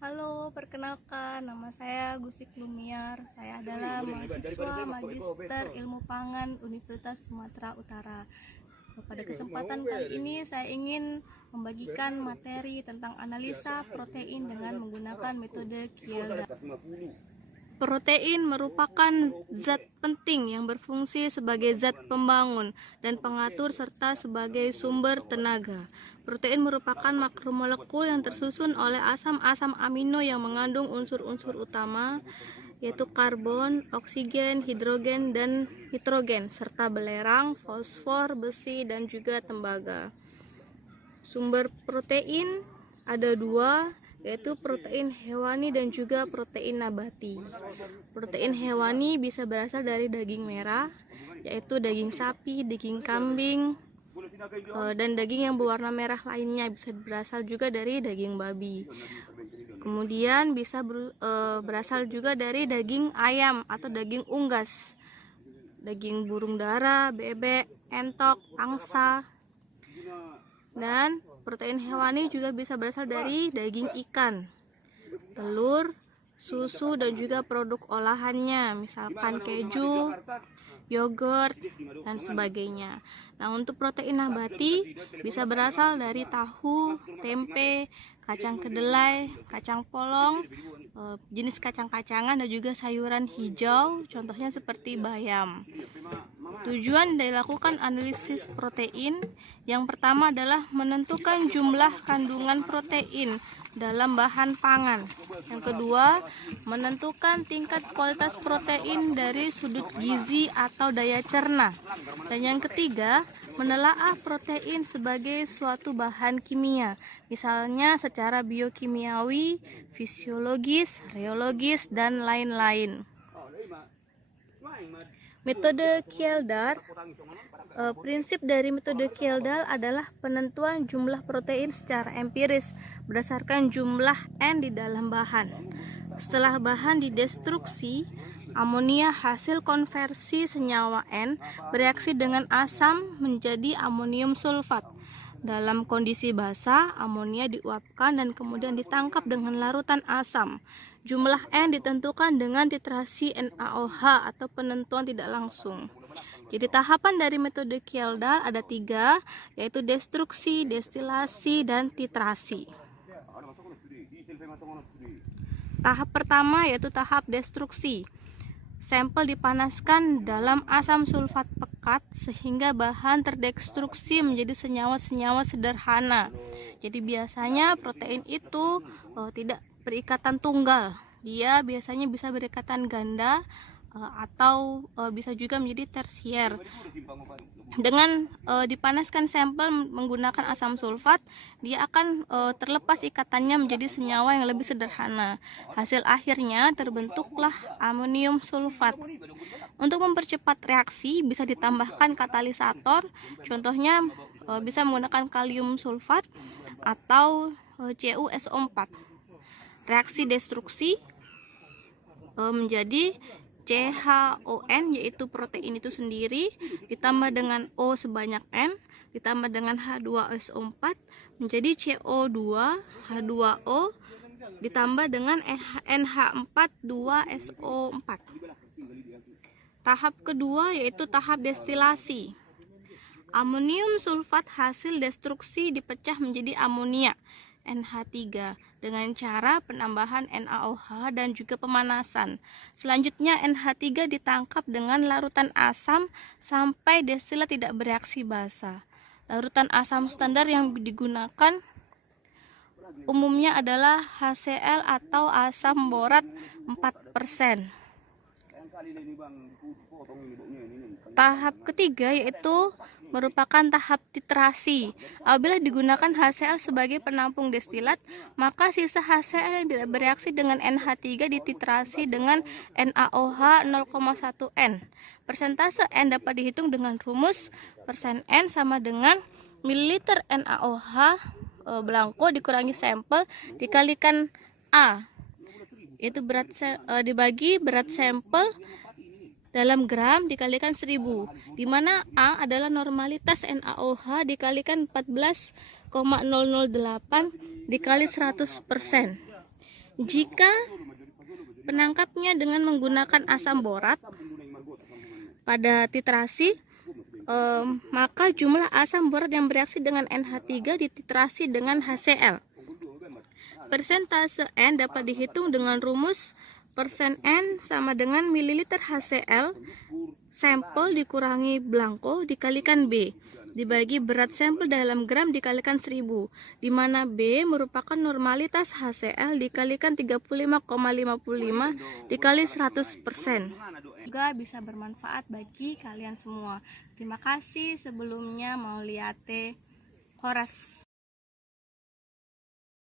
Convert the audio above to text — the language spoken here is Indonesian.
Halo, perkenalkan, nama saya Gusik Lumiar. Saya adalah mahasiswa Magister Ilmu Pangan Universitas Sumatera Utara. Pada kesempatan kali ini saya ingin membagikan materi tentang analisa protein dengan menggunakan metode Kielder. Protein merupakan zat penting yang berfungsi sebagai zat pembangun dan pengatur serta sebagai sumber tenaga. Protein merupakan makromolekul yang tersusun oleh asam-asam amino yang mengandung unsur-unsur utama, yaitu karbon, oksigen, hidrogen, dan nitrogen, serta belerang, fosfor, besi, dan juga tembaga. Sumber protein ada dua, yaitu protein hewani dan juga protein nabati. Protein hewani bisa berasal dari daging merah, yaitu daging sapi, daging kambing, dan daging yang berwarna merah lainnya. Bisa berasal juga dari daging babi. Kemudian bisa berasal juga dari daging ayam atau daging unggas, daging burung dara, bebek, entok, angsa. Dan protein hewani juga bisa berasal dari daging ikan, telur, susu, dan juga produk olahannya, misalkan keju, yogurt, dan sebagainya. Nah, untuk protein nabati bisa berasal dari tahu, tempe, kacang kedelai, kacang polong, jenis kacang-kacangan, dan juga sayuran hijau, contohnya seperti bayam. Tujuan dilakukan analisis protein yang pertama adalah menentukan jumlah kandungan protein dalam bahan pangan. Yang kedua, menentukan tingkat kualitas protein dari sudut gizi atau daya cerna. Dan yang ketiga, menelaah protein sebagai suatu bahan kimia, misalnya secara biokimiawi, fisiologis, reologis, dan lain-lain. Metode Kielder, prinsip dari metode Kielder adalah penentuan jumlah protein secara empiris berdasarkan jumlah N di dalam bahan. Setelah bahan didestruksi, amonia hasil konversi senyawa N bereaksi dengan asam menjadi amonium sulfat. Dalam kondisi basah, amonia diuapkan dan kemudian ditangkap dengan larutan asam. Jumlah N ditentukan dengan titrasi NaOH atau penentuan tidak langsung. Jadi tahapan dari metode Kielder ada 3, yaitu destruksi, destilasi, dan titrasi. Tahap pertama yaitu tahap destruksi. Sampel dipanaskan dalam asam sulfat pekat sehingga bahan terdestruksi menjadi senyawa-senyawa sederhana. Jadi biasanya protein itu tidak berikatan tunggal, dia biasanya bisa berikatan ganda atau bisa juga menjadi tersier. Dengan dipanaskan sampel menggunakan asam sulfat, dia akan terlepas ikatannya menjadi senyawa yang lebih sederhana. Hasil akhirnya terbentuklah amonium sulfat. Untuk mempercepat reaksi bisa ditambahkan katalisator, contohnya bisa menggunakan kalium sulfat atau CuSO4. Reaksi destruksi menjadi CHON, yaitu protein itu sendiri, ditambah dengan O sebanyak N, ditambah dengan H2SO4 menjadi CO2 H2O, ditambah dengan NH4 2SO4. Tahap kedua yaitu tahap destilasi. Amonium sulfat hasil destruksi dipecah menjadi amonia NH3 dengan cara penambahan NaOH dan juga pemanasan. Selanjutnya NH3 ditangkap dengan larutan asam sampai destilat tidak bereaksi basa. Larutan asam standar yang digunakan umumnya adalah HCl atau asam borat 4%. Tahap ketiga yaitu merupakan tahap titrasi. Apabila digunakan HCl sebagai penampung destilat, maka sisa HCl yang tidak bereaksi dengan NH3 dititrasi dengan NaOH 0,1 N. Persentase N dapat dihitung dengan rumus persen N sama dengan mililiter NaOH belangko dikurangi sampel dikalikan A, yaitu dibagi berat sampel dalam gram dikalikan 1000, di mana A adalah normalitas NaOH dikalikan 14,008 dikali 100%. Jika penangkapnya dengan menggunakan asam borat pada titrasi, maka jumlah asam borat yang bereaksi dengan NH3 dititrasi dengan HCl. Persentase N dapat dihitung dengan rumus persen N sama dengan mililiter HCl sampel dikurangi blanko dikalikan B dibagi berat sampel dalam gram dikalikan 1000, di mana B merupakan normalitas HCl dikalikan 35,55 dikali 100%. Juga bisa bermanfaat bagi kalian semua. Terima kasih sebelumnya. Mau liate Horas.